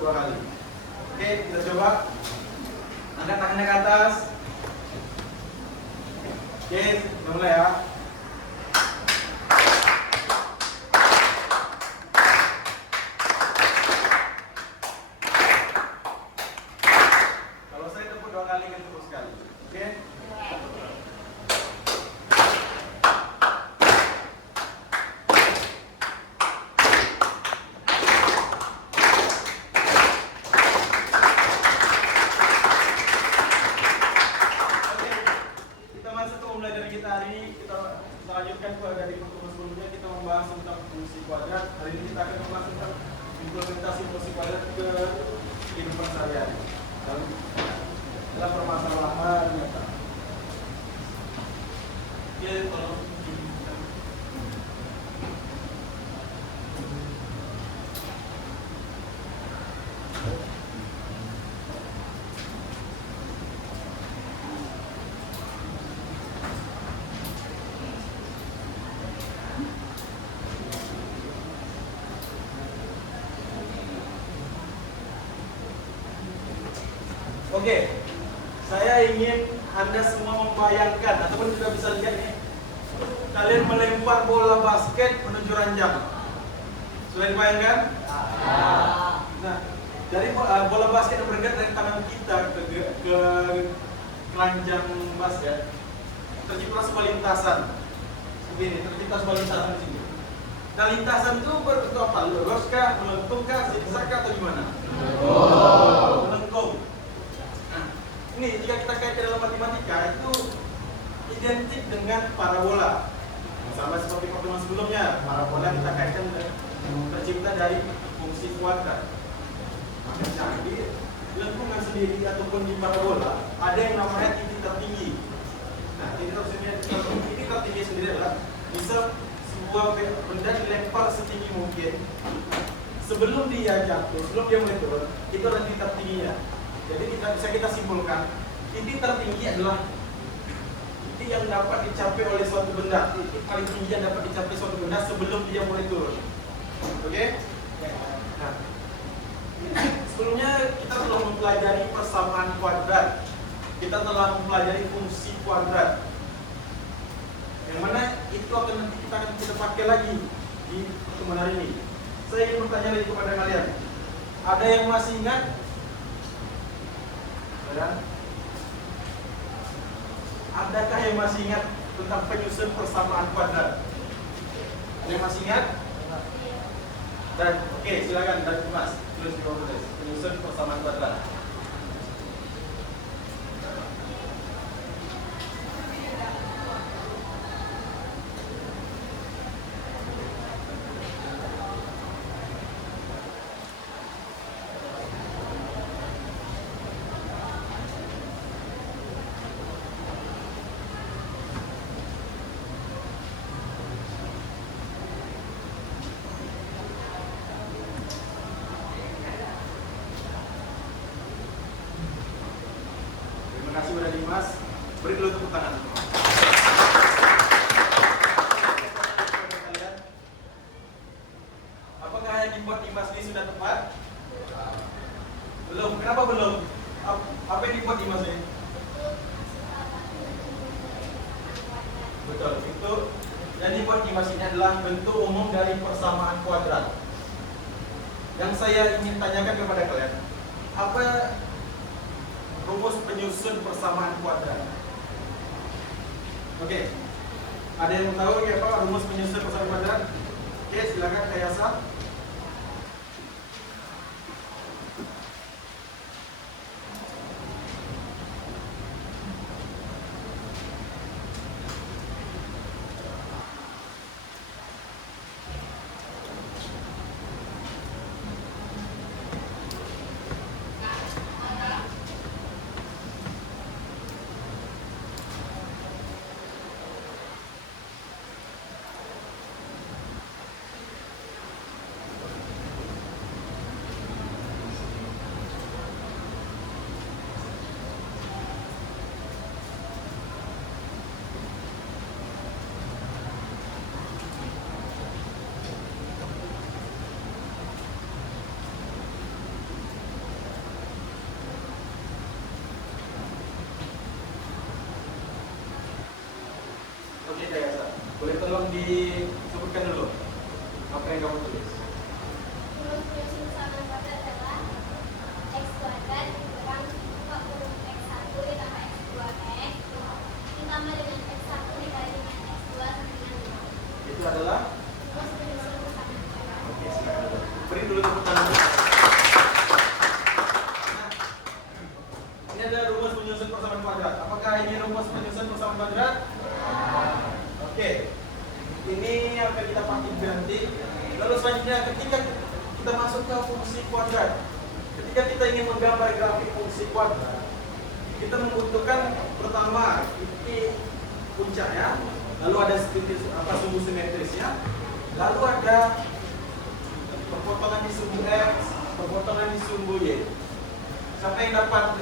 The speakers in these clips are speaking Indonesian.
2 kali. Oke, kita coba. Angkat tangannya ke atas. Oke, kita mulai ya. Kalau saya tepuk 2 kali, kan tepuk sekali. Oke? Lanjutkan dari pertemuan sebelumnya, kita membahas tentang fungsi kuadrat. Hari ini kita akan membahas tentang implementasi fungsi kuadrat ke kehidupan sehari-hari dalam permasalahan nyata. Oke, tolong. Oke, saya ingin Anda semua membayangkan ataupun juga bisa lihat nih, kalian melempar bola basket menuju ranjang. Sudah dibayangkan? Nah, dari bola basket yang bergerak dari tangan kita ke keranjang basket, tercipta sebuah lintasan. Begini, tercipta sebuah lintasan di sini. Nah, lintasan itu berbentuk apa? Lurus kah, melengkung kah, zigzag kah, atau gimana? Melengkung. Ini jika kita kaitkan dalam matematika itu identik dengan parabola. Sama seperti pertemuan sebelumnya, parabola kita kaitkan tercipta dari fungsi kuadrat. Jadi lengkungan sendiri ataupun di parabola ada yang namanya titik tertinggi. Nah, titik tertinggi sendiri adalah bisa sebuah benda dilempar setinggi mungkin. Sebelum dia jatuh, sebelum dia mulai turun, itu adalah titik tertingginya. Jadi bisa kita simpulkan, titik tertinggi adalah titik yang dapat dicapai oleh suatu benda. Titik paling tinggi yang dapat dicapai suatu benda sebelum dia mulai turun. Oke? Nah, sebelumnya kita telah mempelajari persamaan kuadrat. Kita telah mempelajari fungsi kuadrat. Yang mana itu akan kita pakai lagi di pertemuan hari ini. Saya ingin bertanya lagi kepada kalian. Ada yang masih ingat? Adakah yang masih ingat tentang penyusun persamaan kuadrat? Ada yang masih ingat? Dan oke, silakan dari Mas, tulis di bawah tulis penyusun persamaan kuadrat. Terima kasih kepada Dimas. Beri dulu tepuk tangan. Apakah yang dibuat Dimas ini sudah tepat? Belum. Kenapa belum? Apa yang dibuat Dimas ini? Betul. Itu yang dibuat Dimas ini adalah bentuk umum dari persamaan kuadrat. Yang saya ingin tanyakan kepada kalian, apa rumus penyusun persamaan kuadrat? Oke, ada yang tahu apa rumus penyusun persamaan kuadrat? Oke, silakan Kayasa. disebutkan dulu apa yang kamu tulis. Rumus penyusun persamaan kuadrat adalah x kuadrat dikurang 40x1 ditambah x2x ditambah dengan x1 dikali dengan x2 sama dengan 5. Itu adalah Rumus penyusun persamaan kuadrat. oke, silakan. Beri dulu tepuk tangan. Nah, ini adalah rumus penyusun persamaan kuadrat. Apakah ini rumus penyusun persamaan kuadrat? Oke. Ini yang akan kita pakai nanti. Lalu selanjutnya ketika kita masuk ke fungsi kuadrat, ketika kita ingin menggambar grafik fungsi kuadrat, kita membutuhkan pertama titik puncaknya, lalu ada sumbu simetrisnya, lalu ada perpotongan di sumbu x, perpotongan di sumbu y. Siapa yang dapat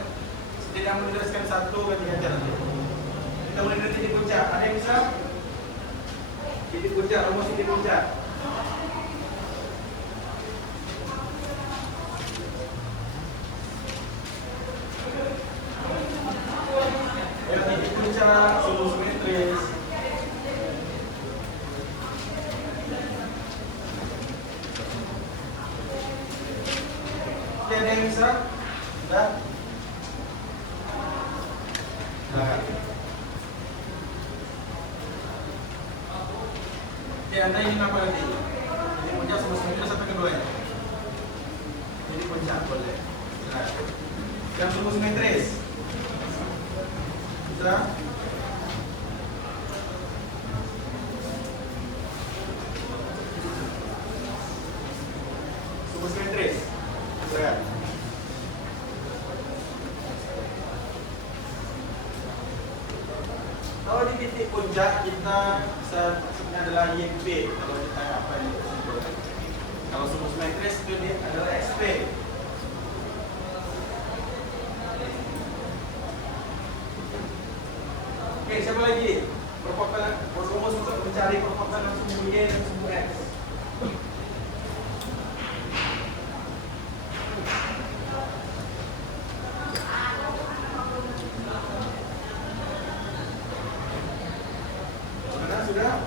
tidak menuliskan satu ketika cara kita mulai dari titik puncak? Ada yang bisa? Titik puncak, rumus titik puncak. Ya, titik puncak, sumbu simetris. Oke, ada yang bisa? Sudah? Silakan. Oke, Anda ingin apa lagi? Jadi puncak sumbu simetris sampai kedua ya? Jadi puncak boleh. Silakan. Yang sumbu simetris bisa? Sumbu simetris silakan. Kalau di titik puncak kita bisa sebutnya adalah YP. Kalau kita apa ini? Kalau sumbu simetris itu dia adalah XP. Oke, siapa lagi? Perpotongan rumus untuk mencari perpotongan sumbu Y dan sumbu X. Mana sudah?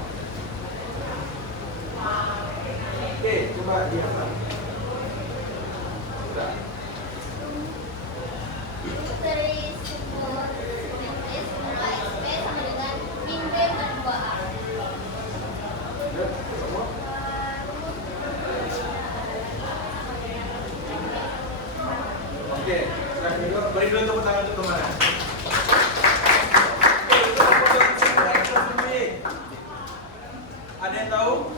Oke, coba dihafal. Sudah. Untuk dari sumbu simetris formula XP sama dengan min B per 2A. Sudah, semua? Oke, sekarang juga beri dulu tepuk tangan untuk teman. Oke, itu perpotongan sumbu X dan sumbu Y. Ada yang tahu?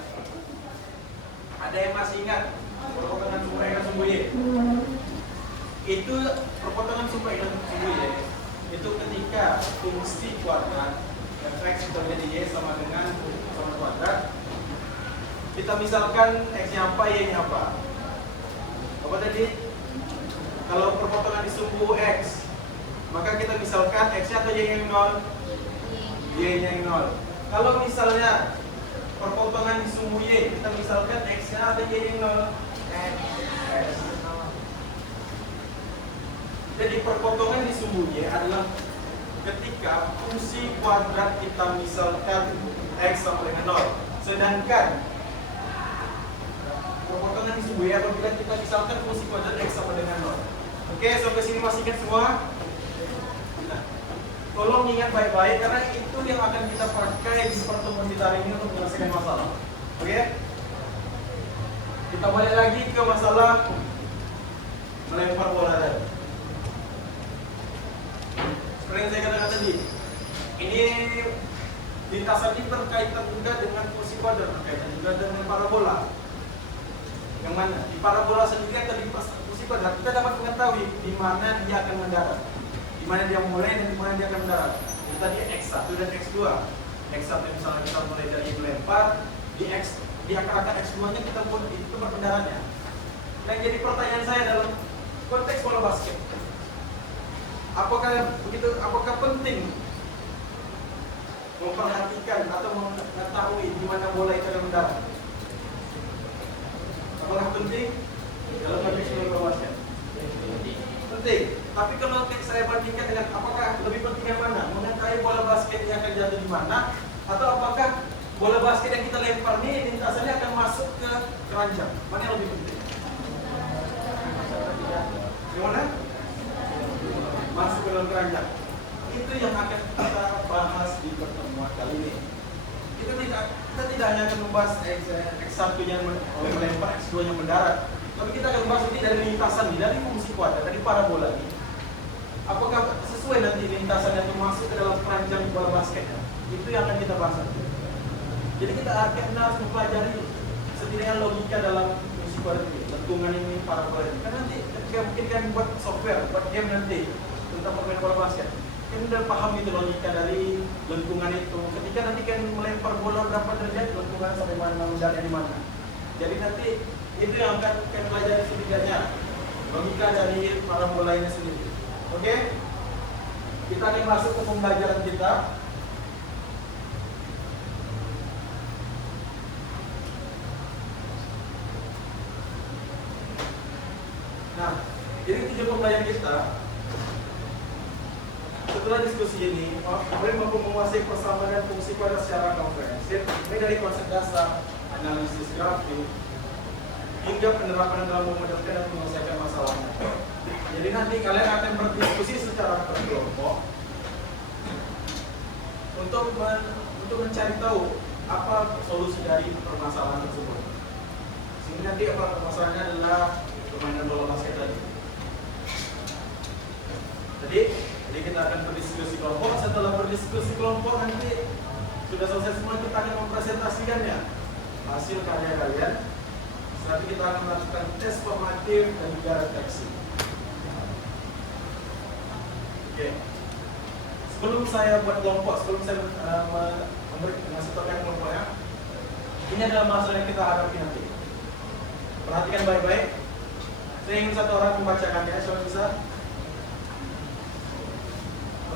Ada yang masih ingat perpotongan sumbu X dan sumbu Y? Itu perpotongan sumbu X dan sumbu Y itu ketika fungsi kuadrat f(x) menjadi y sama dengan sama kuadrat. Kita misalkan x-nya apa, y-nya apa? Apa tadi? Kalau perpotongan di sumbu x, maka kita misalkan x-nya atau y-nya yang 0? Y-nya yang 0. Kalau misalnya perpotongan di sumbu y, kita misalkan x-nya atau y-nya yang 0? X. Jadi perpotongan di sumbu y adalah ketika fungsi kuadrat kita misalkan x sama dengan 0. Sedangkan perpotongan di sumbu y apabila kita misalkan fungsi kuadrat x sama dengan 0. Oke, sampai sini masih ingat semua? Nah, tolong ingat baik-baik karena itu yang akan kita pakai di pertemuan kita hari ini untuk menyelesaikan masalah. Oke? Kita balik lagi ke masalah melempar bola tadi. Seperti yang saya katakan tadi, ini lintasan ini berkaitan juga dengan fungsi kuadrat, berkaitan juga dengan parabola. Yang mana di parabola sendiri atau di fungsi kuadrat kita dapat mengetahui di mana dia akan mendarat, di mana dia mulai dan di mana dia akan mendarat. Jadi tadi x1 dan x2. X1 misalnya kita mulai dari melempar, di akar-akar x2-nya kita pun itu pendaratnya. Yang jadi pertanyaan saya dalam konteks bola basket, apakah penting memperhatikan atau mengetahui di mana bola itu akan mendarat? Apakah penting dalam konteks bola basket? Penting. Tapi kalau saya bandingkan dengan apakah lebih penting yang mana? Mengetahui bola basket yang akan jatuh di mana, atau apakah bola basket yang kita lempar nih lintasannya akan masuk ke keranjang. Mana yang lebih penting? Gimana? Masuk ke dalam keranjang. Itu yang akan kita bahas di pertemuan kali ini. Kita tidak hanya akan membahas X1 nya melempar, X2 nya mendarat, tapi kita akan bahas ini dari lintasan ini, dari fungsi kuadrat, dari parabola ini. Apakah sesuai nanti lintasan yang masuk ke dalam keranjang bola basket? Itu yang akan kita bahas nanti. Jadi kita akan harus mempelajari setidaknya logika dalam fungsi kuadrat ini, lentungan ini, parabola ini. Karena nanti ketika mungkin kan buat software, buat game nanti tentang permainan bola basket, kan udah paham gitu logika dari lentungan itu. Ketika nanti kan melempar bola berapa derajat, lentungan sampai mana, mendaratnya di mana. Jadi nanti itu yang akan kita pelajari setidaknya logika dari parabola ini sendiri. Oke? Kita akan masuk ke pembelajaran kita. Nah, jadi tujuan pembelajaran kita setelah diskusi ini, kalian mampu menguasai persamaan dan fungsi kuadrat secara komprehensif, mulai dari konsep dasar, analisis grafik, hingga penerapan dalam memodelkan dan menyelesaikan masalahnya. Jadi nanti kalian akan berdiskusi secara berkelompok untuk mencari tahu apa solusi dari permasalahan tersebut. Sehingga nanti apa permasalahannya adalah permainan bola basket tadi. Jadi kita akan berdiskusi kelompok. Setelah berdiskusi kelompok nanti sudah selesai semua, kita akan mempresentasikannya hasil karya kalian. Setelah itu kita akan melakukan tes formatif dan juga refleksi. Oke. Sebelum saya buat kelompok, sebelum saya ngasih tahu kelompoknya, ini adalah masalah yang kita hadapi nanti. Perhatikan baik-baik. Saya ingin satu orang membacakannya, siapa bisa?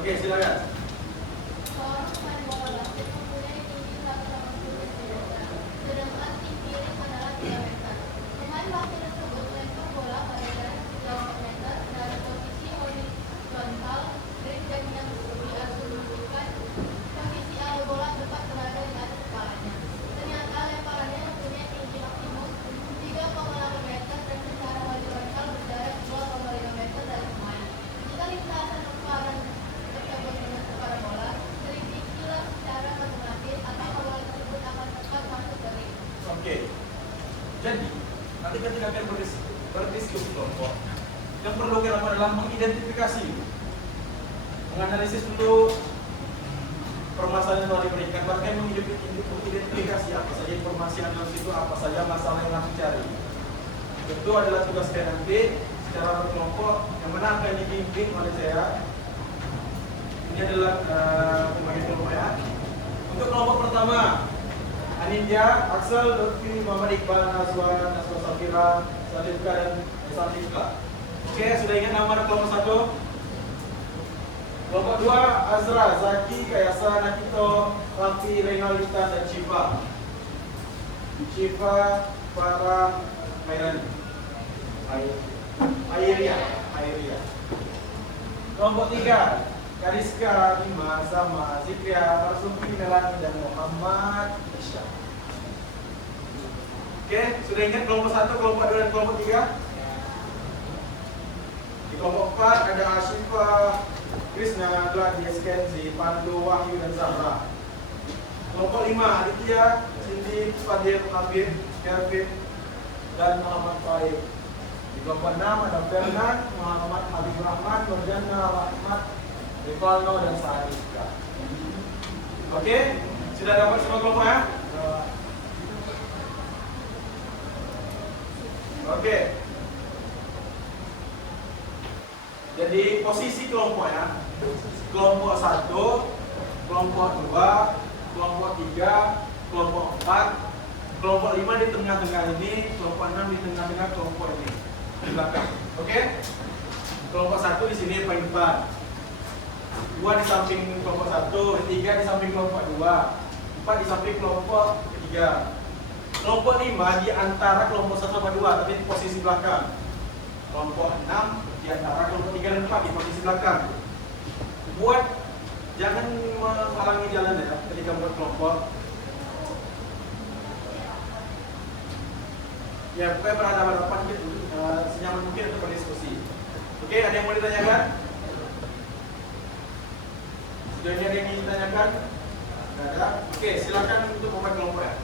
Oke, silakan. Seorang pemain bola basket mempunyai tinggi 180 cm, sedangkan tinggi ring adalah 3 meter. Pemain basket tersebut melempar bola pada jarak 3 meter dari posisi horizontal ring dengan diasumsikan posisi area bola tepat berada di atas kepalanya. Ternyata lemparannya mempunyai tinggi maksimum 3,8 meter dan secara horizontal berjarak 2,5 meter dari pemain. Jika lintasan lemparan tersebut menyentuh pada bola, prediksilah secara matematis apakah bola tersebut akan tepat masuk ke ring. Oke. Jadi, nanti ketika kalian berdiskusi kelompok, yang perlu kalian lakukan adalah mengidentifikasi, menganalisis dulu permasalahan yang telah diberikan, bahkan mengidentifikasi apa saja informasi yang ada di situ, apa saja masalah yang harus dicari. Itu adalah tugas kalian nanti secara berkelompok, yang mana akan dibimbing oleh saya. Ini adalah pembagian kelompok ya. Untuk kelompok pertama, Anindya, Axel, Lutfi, Muhammad Iqbal, Nazwa Safira, Salifka, dan Salifka. Oke, sudah ingat nama kelompok satu? Kelompok dua, Azra, Zaki, Kayasa, Nakito, Rafi, Renalita, dan Syifa. Syifa, Farah, Mairani, Airia. Kelompok tiga, Kariska, Ima, Sama, Zikria, Marsufi, Melani, dan Muhammad Isya. Oke, sudah ingat kelompok satu, kelompok dua, dan kelompok tiga? Di kelompok 4 ada Ashifa, Krishna, Gladys, Kenzi, Pandu, Wahyu, dan Zahra. Kelompok 5 Aditya, Cindy, Fadil, Habib, Kevin, dan Muhammad Faik. Di kelompok 6 ada Fernand, Muhammad Habib Rahman, Nurjana, Rahmat, Rivalno, dan Sahadika. Oke, sudah dapat semua kelompok ya? Oke. Jadi posisi kelompoknya, kelompok 1, kelompok 2, kelompok 3, kelompok 4, kelompok 5 di tengah-tengah ini, kelompok 6 di tengah-tengah kelompok ini di belakang. Oke? Kelompok 1 di sini paling depan. 2 di samping kelompok 1, 3 di samping kelompok 2, 4 di samping kelompok 3. Kelompok 5 di antara kelompok 1 sama 2, tapi di posisi belakang. Kelompok 6 di antara kelompok 3 dan 4 di posisi belakang. Buat jangan menghalangi jalan ya ketika buat kelompok. Ya, pokoknya berhadapan-hadapan gitu, senyaman mungkin untuk berdiskusi. Oke, ada yang mau ditanyakan? Sudah ini ada yang ingin ditanyakan? Nggak ada? Oke, silakan untuk membuat kelompok ya.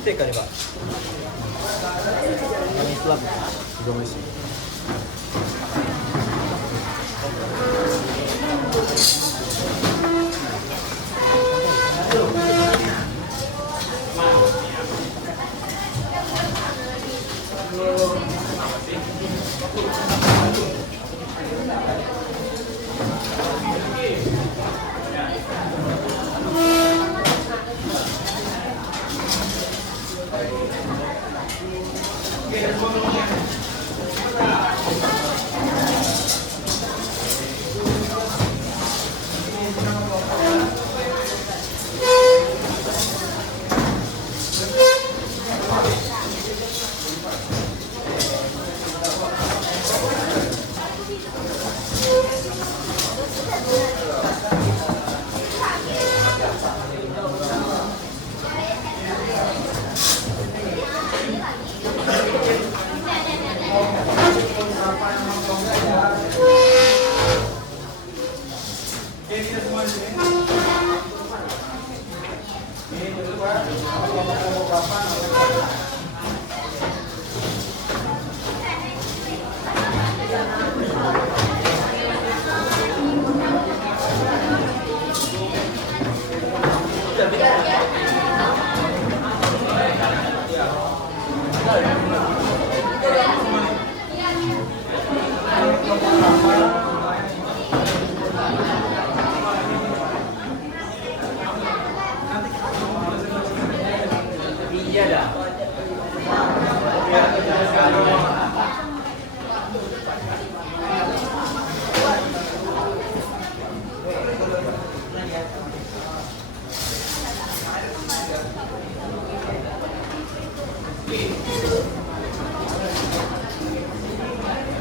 MTK nih Pak. Yang Islam juga masih.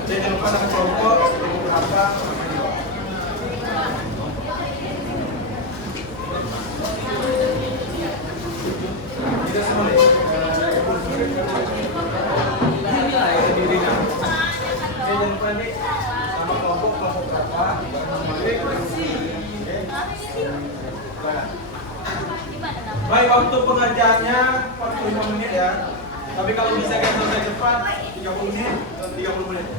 Jangan lupa dengan kelompok beberapa. Tidak semua nih. Jangan lupa nih sama kelompok berapa. Baik, waktu pengajarnya 45 menit ya. Tapi kalau bisa kan selesai cepat 30 menit atau 30 menit.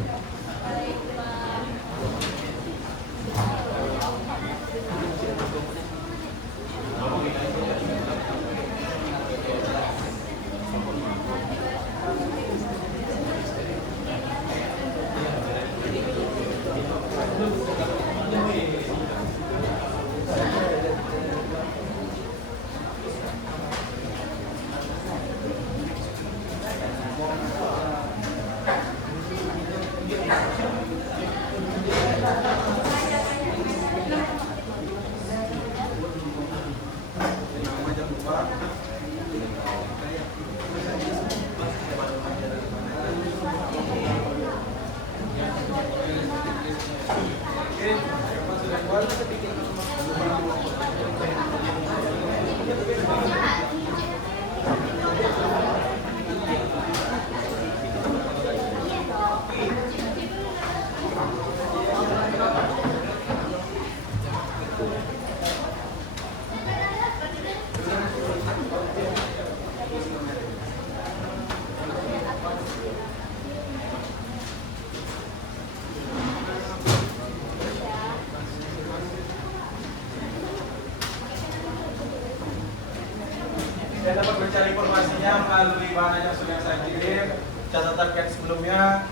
Saya dapat mencari informasinya melalui bahan ajar yang saya kirim, catatan chat sebelumnya.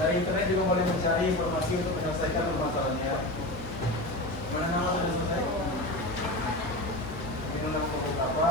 Dari internet juga boleh mencari informasi untuk menyelesaikan permasalahannya. Mana nama sudah selesai? Minum pokok apa?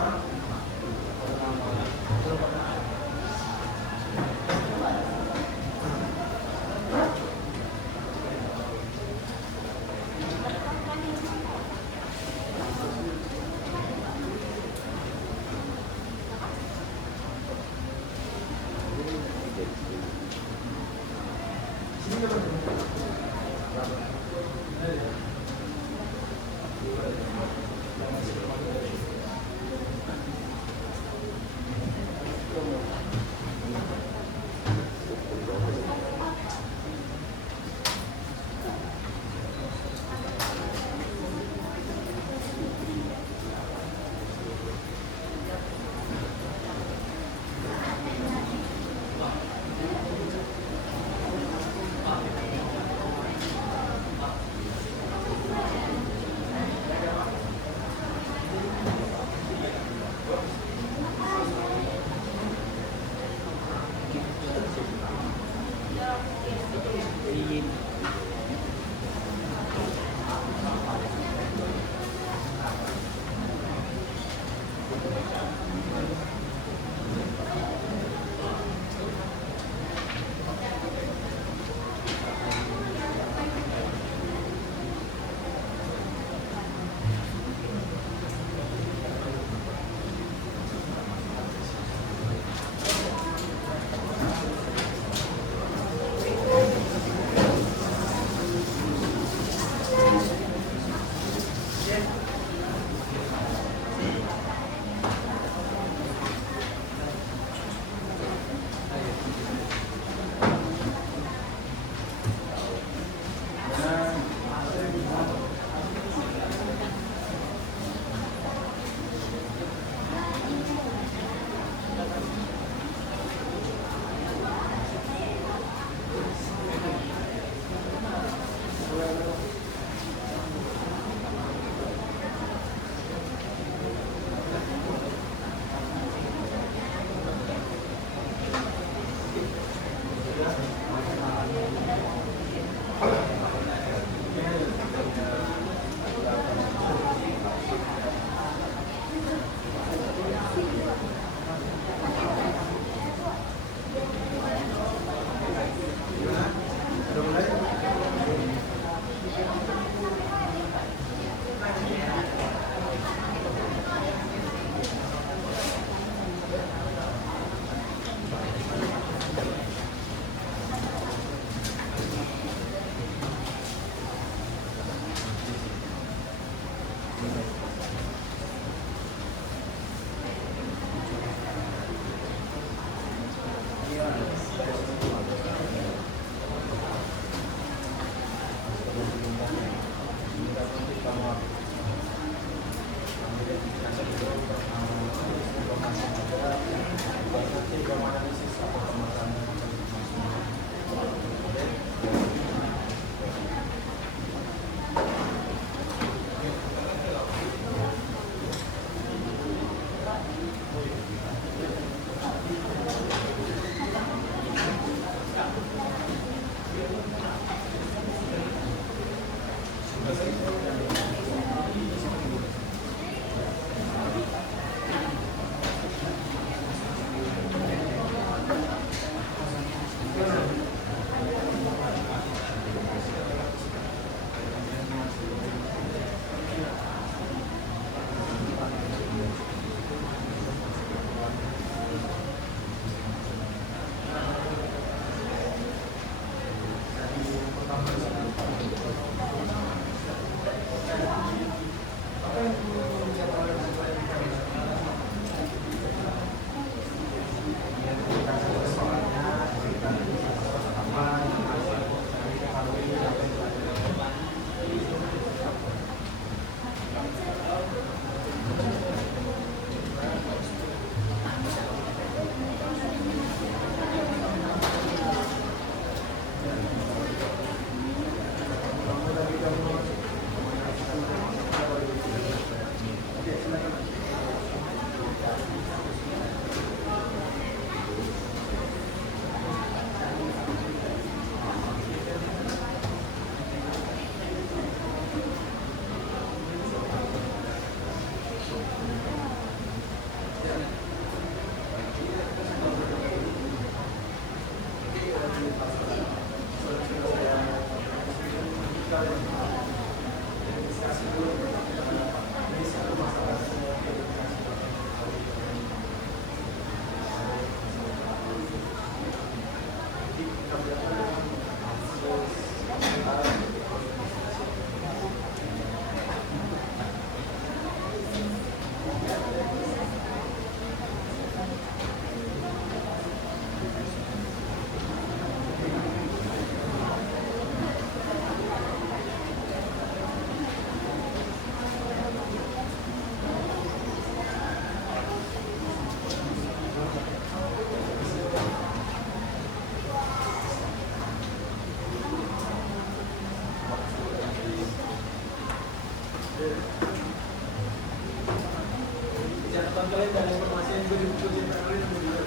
Kalau kalian ada informasi yang gue dibutuhin kalian bisa.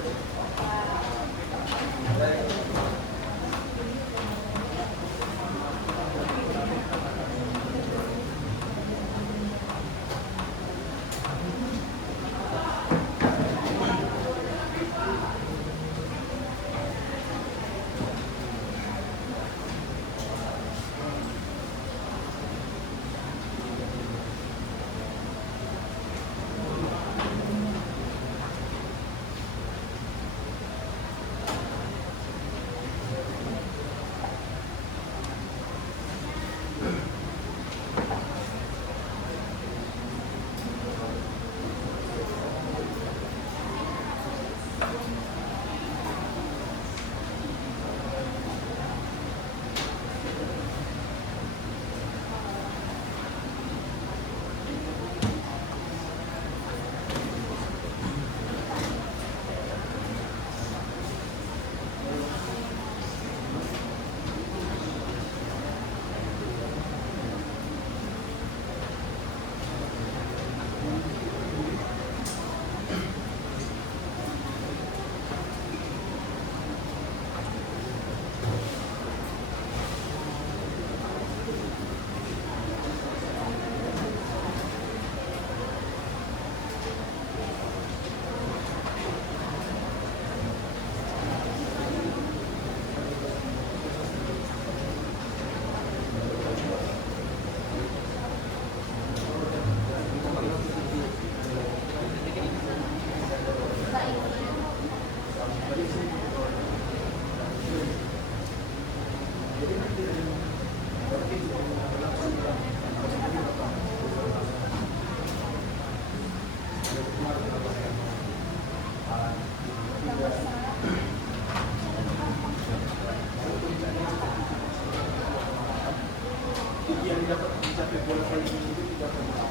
Yang dapat mencapai bola kali ini itu tidak pernah.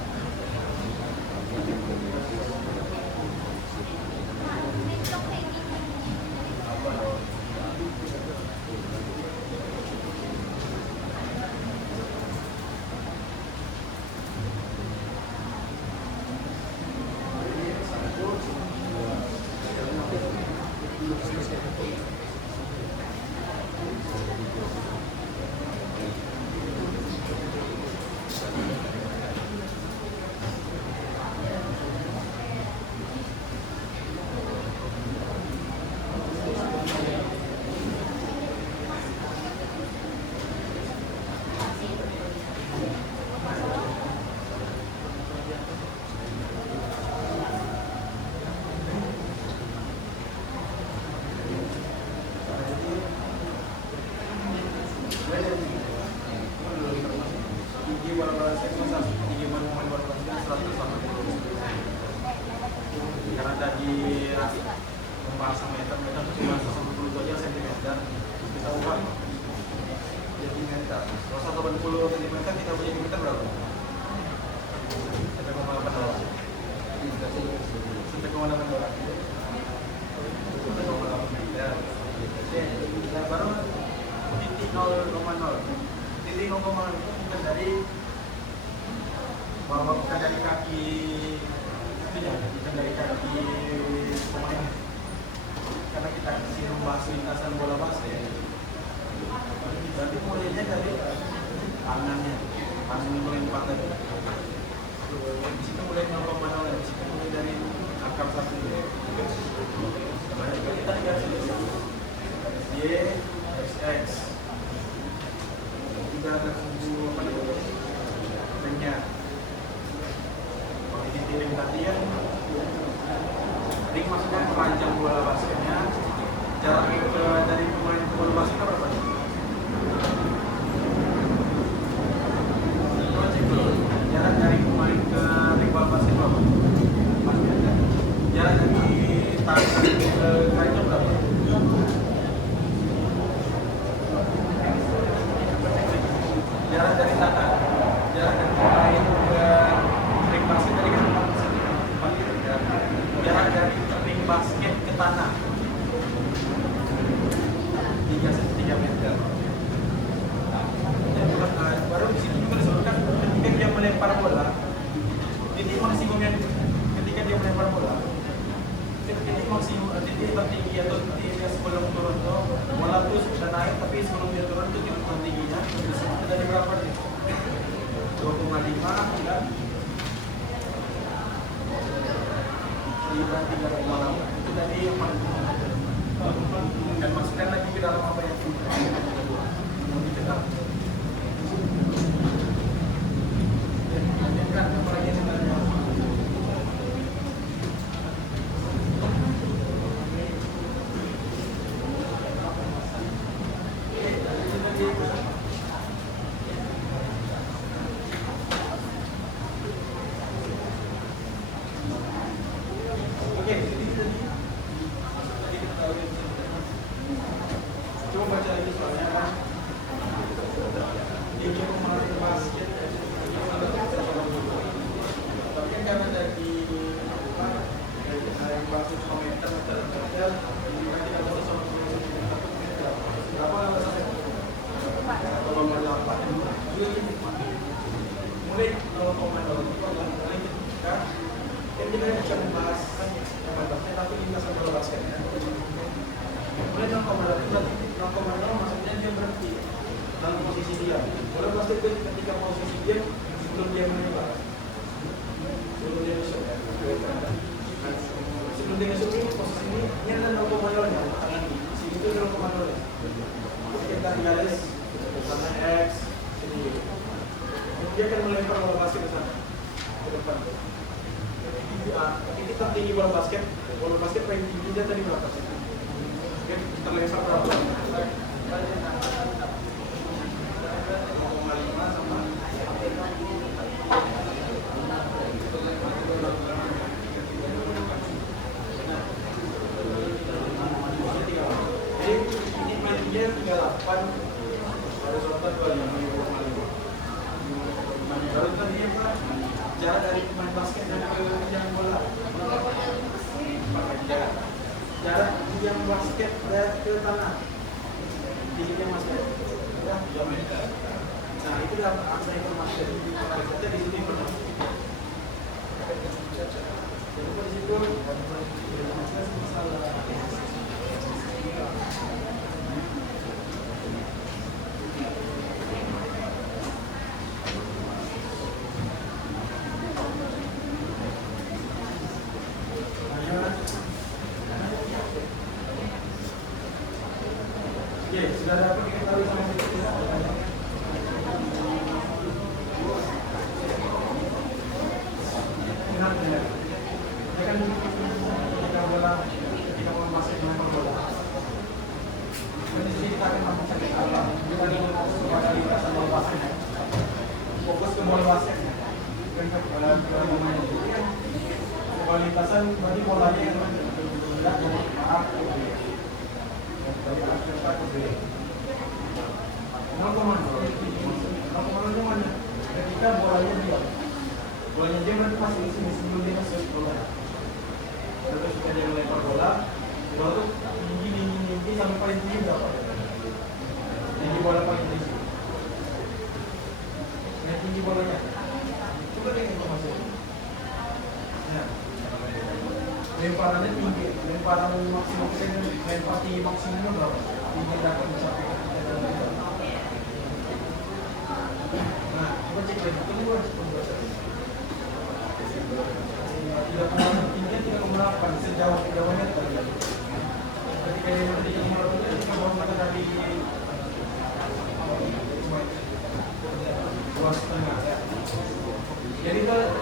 Karena dari pembahasan meter itu cuma 180 cm, kita ubah jadi meter. Kalau 180 cm kita punya meter berapa? 1,8 dolar. 1,8 meter. Dan baru titik 0,0. Titik 0,0 itu bukan dari bukan dari kaki bukan dari kaki pemain, karena kita kasih ruang lintasan bola basket. Berarti mulainya dari tangannya melempar tadi. Di situ mulai 0,0, di situ mulai dari akar satu. Kita lihat Y, XX. Kita akan tunggu apa itu? Ringnya. Ring tadi kan, ring maksudnya panjang bola basketnya, jaraknya dari pemain ke bola basket berapa? Jarak dari pemain ke ring bola basket berapa? Jarak dari tangan ke kayu berapa? Jarak dari tangan, jarak dari pemain ke ring basket tadi kan? Jarak dari ring basket ke tanah 3 meter. Dan baru di sini juga disebutkan ketika dia melempar bola, titik maksimumnya ketika dia melempar bola Tapi sebelum dia turun itu tipuan tingginya dari berapa nih? 2,5 dan 3,8 itu tadi yang paling dan masukkan lagi ke dalam apa yang mau dicetak. Lanjutkan apalagi yang tadi. Coba baca lagi soalnya kan. Dia kemarin basket, tapi kan karena dari yang basis komentar meter, nanti kalau sama berapa alasannya? 0,8. Mulai 0,0 mulai ketika kan kita bisa membahas tapi lintasan bola basket. Mulai 0,8 berarti 0,0 maksudnya dia berhenti dalam posisi diam. Bola basket itu ketika posisi diam sebelum dia menembak, sebelum dia masuk. Sebelum dia masuk ini posisi ini adalah 0,0-nya tangan ini. Sini itu 0,0-nya. Kita garis sama X sini. Dia akan melempar bola basket ke sana ke depan. Ini tertinggi bola basket paling tinggi dia tadi berapa sih? Terlempar berapa? 0,5 sama jadi ini mainnya 38 ada selatan 25. Baru tadi apa? Jarak dari pemain basket dan ke yang bola. Jarak yang basket dan ke tanah. Tingginya basket. Ya, 2 meter. Nah, itu dapat angka informasi kita di sini pernah. Jadi di situ masalah. Sudah dapat diketahui sama kita. Benar. Ya kan kita bola masuk dengan bola. Di sini kita akan lakukan apa? Kita akan kepada lintasan bola basket. Fokus ke bola basket. Kalau lintasan berarti bolanya yang tidak maaf. Dari akhir ke mana? Ketika bolanya dia berarti masih di sini sebelum dia masuk bola. Terus ketika dia melempar bola itu tinggi sampai paling tinggi berapa? Tinggi bola paling tinggi. Yang tinggi bolanya. Coba lihat informasi. Ya. Lemparannya tinggi, lemparan maksimum lempar tinggi maksimumnya berapa? Tinggi dapat mencapai. Nah, coba cek lagi. Kedua, tidak pernah tinggi 3,8 sejauh 3 meter. Ketika dia nanti 3,8 kita baru mata dari 2,5. Jadi tidak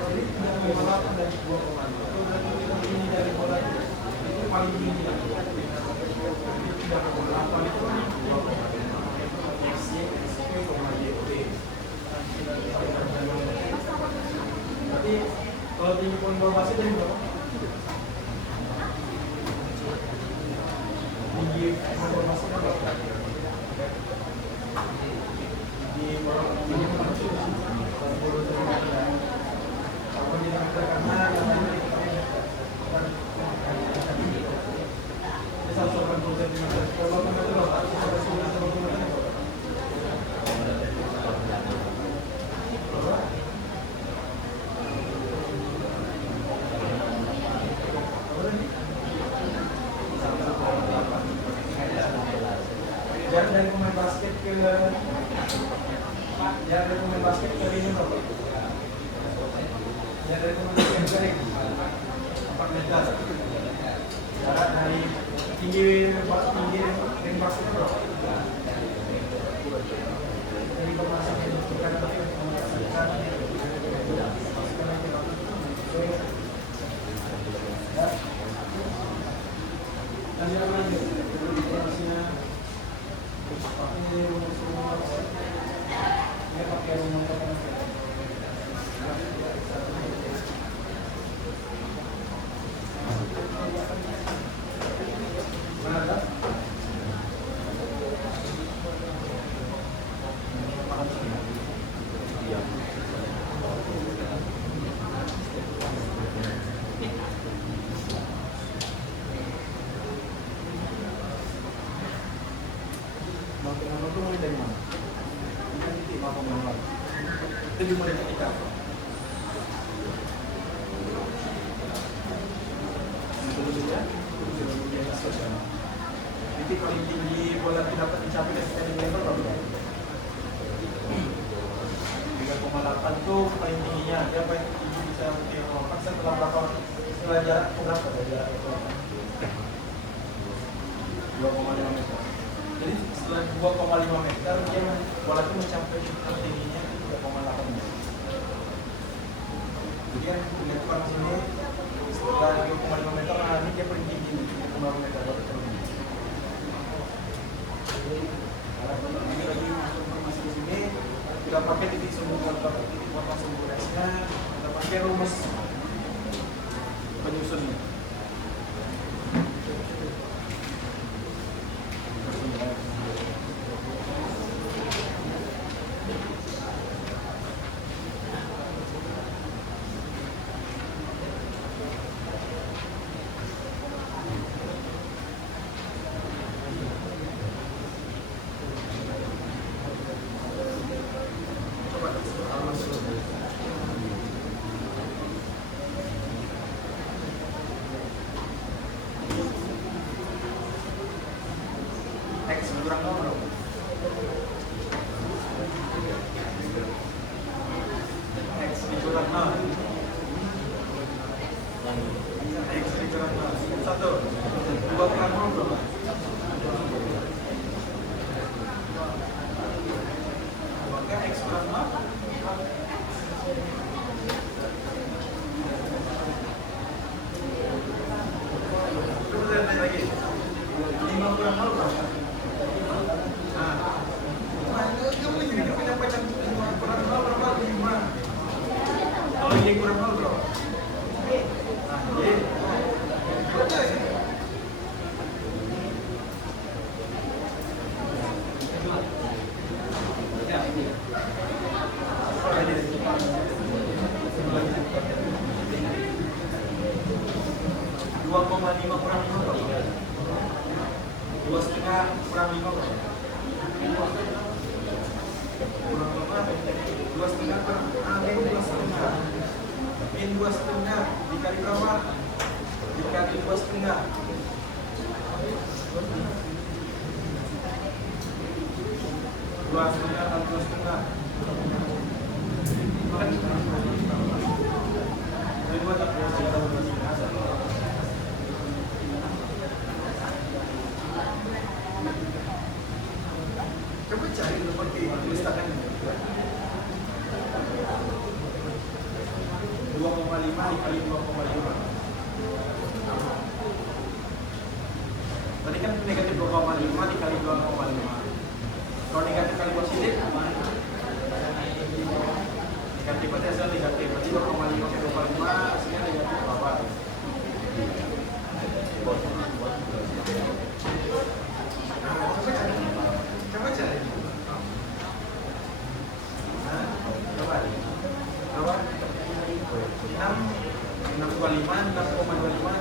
5,8 dari 2,5. Itu berarti kita ini dari bola itu paling tinggi. Tidak 0,8 itu berarti kalau tinggi poin bola basket dari berapa? Tinggi poin bola basket berapa? Di bola tinggi poin basket kalau di karena jarak dari pemain basket yang rekomend basket dari ini berapa? Yang rekomend basket dari 4 meter. Jarak dari tinggi ring basketnya berapa? Dari pemasangan itu kan tadi pemasangan ya. Lanjut lagi. Informasinya pakai rumus ya pakai rumus apa? Mana? Mau itu mulai dari mana? Ikan titik apa mulai? Itu dimulai dari ikan. Titik paling tinggi bola itu dapat dicapai dari standing level berapa? 3,8 itu paling tingginya. Dia paling tinggi bisa mungkin setelah berapa? Setelah jarak berapa? Jarak 2,5 meter. Jadi setelah 2,5 meter dia bola itu mencapai tingginya 3,8 meter. Jadi kan lihat panas ini setelah 2,5 meter ini dia paling tinggi 3,5 meter baru tinggi. Ini lagi masuk informasi di sini kita pakai titik sumbu warna sumbu S-nya, kita pakai rumus penyusunnya. X kurang 0 dong. X dikurang 0. X dikurang 0. 1. 2 kurang 0 berapa? Maka X kurang 0. Coba saya tanya lagi. 5 kurang 0 berapa? Kamu ini kan menyampaikan 5 kurang 0 berapa? 5. Kalau Y kurang 0 berapa? Nah, Y. Baca ya? Dua koma lima kurang 5 berapa? 2,5 kurang 5 berapa? Kurang 5, 2,5 kurang min 2,5. Min 2,5 dikali berapa? Dikali 2,5. 2,5 kali 2,5. Kedua tak boleh sekitar 2,5. Coba cari dulu pakai tulisan 2,5 dikali 2,5. Tadi kan negatif 2,5 dikali 2,5. Kalau negatif kali positif, negatif berarti hasil negatif. Berarti 2,5 ke 2,5 hasilnya negatif berapa? Coba cari. Coba. 6,25, 6,25,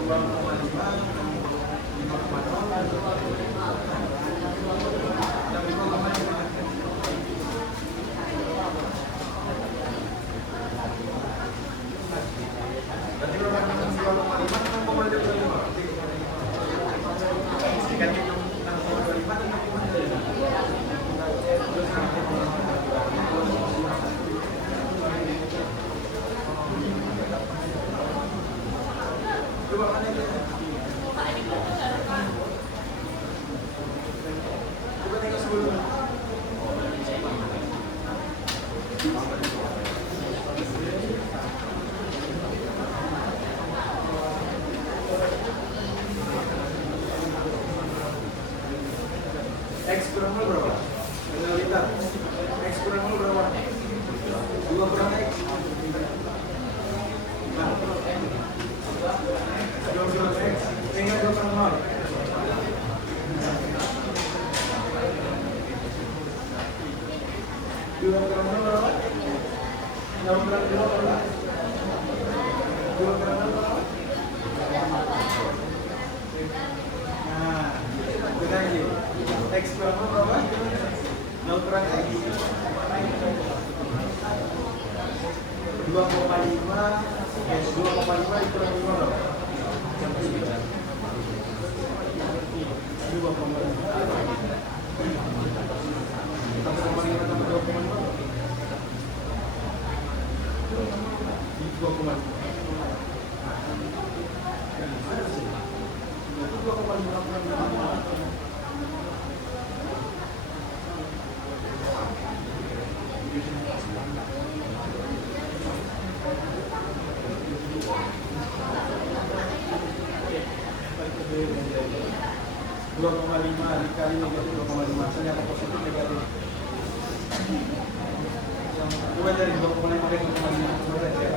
2,5, 5,5. ruangan aja. Coba tengok sebelum. X kurang nol berapa? Liter. X kurang nol berapa? 2 kurang X. Nah. 2 kurang X. Tinggal 2 kurang nol. 2 kurang nol berapa? 6 kurang 2 berapa? 2 kurang nol berapa? Nah, itu lagi. X kurang nol berapa? 0 kurang X 2,5 2,5 dikurang 5 berapa? 2,5 dikali negatif 2,5 ternyata positif negatif. Coba dari 2,5 dari 2,5 coba aja.